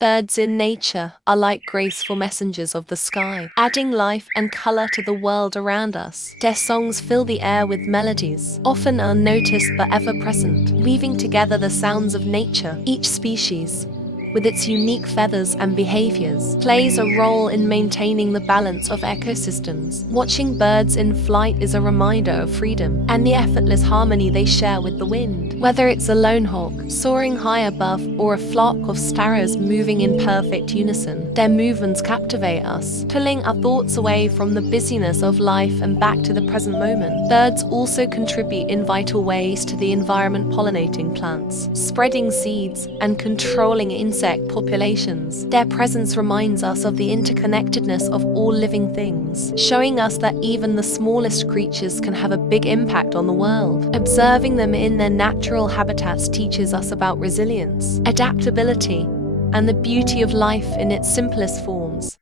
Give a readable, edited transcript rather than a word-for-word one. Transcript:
Birds in nature are like graceful messengers of the sky, adding life and color to the world around us. Their songs fill the air with melodies, often unnoticed but ever present, weaving together the sounds of nature. Each species, with its unique feathers and behaviors, plays a role in maintaining the balance of ecosystems. Watching birds in flight is a reminder of freedom and the effortless harmony they share with the wind. Whether it's a lone hawk soaring high above or a flock of sparrows moving in perfect unison, their movements captivate us, pulling our thoughts away from the busyness of life and back to the present moment. Birds also contribute in vital ways to the environment, pollinating plants, spreading seeds, and controlling insect populations. Their presence reminds us of the interconnectedness of all living things, showing us that even the smallest creatures can have a big impact on the world. Observing them in their natural habitats teaches us about resilience, adaptability, and the beauty of life in its simplest forms.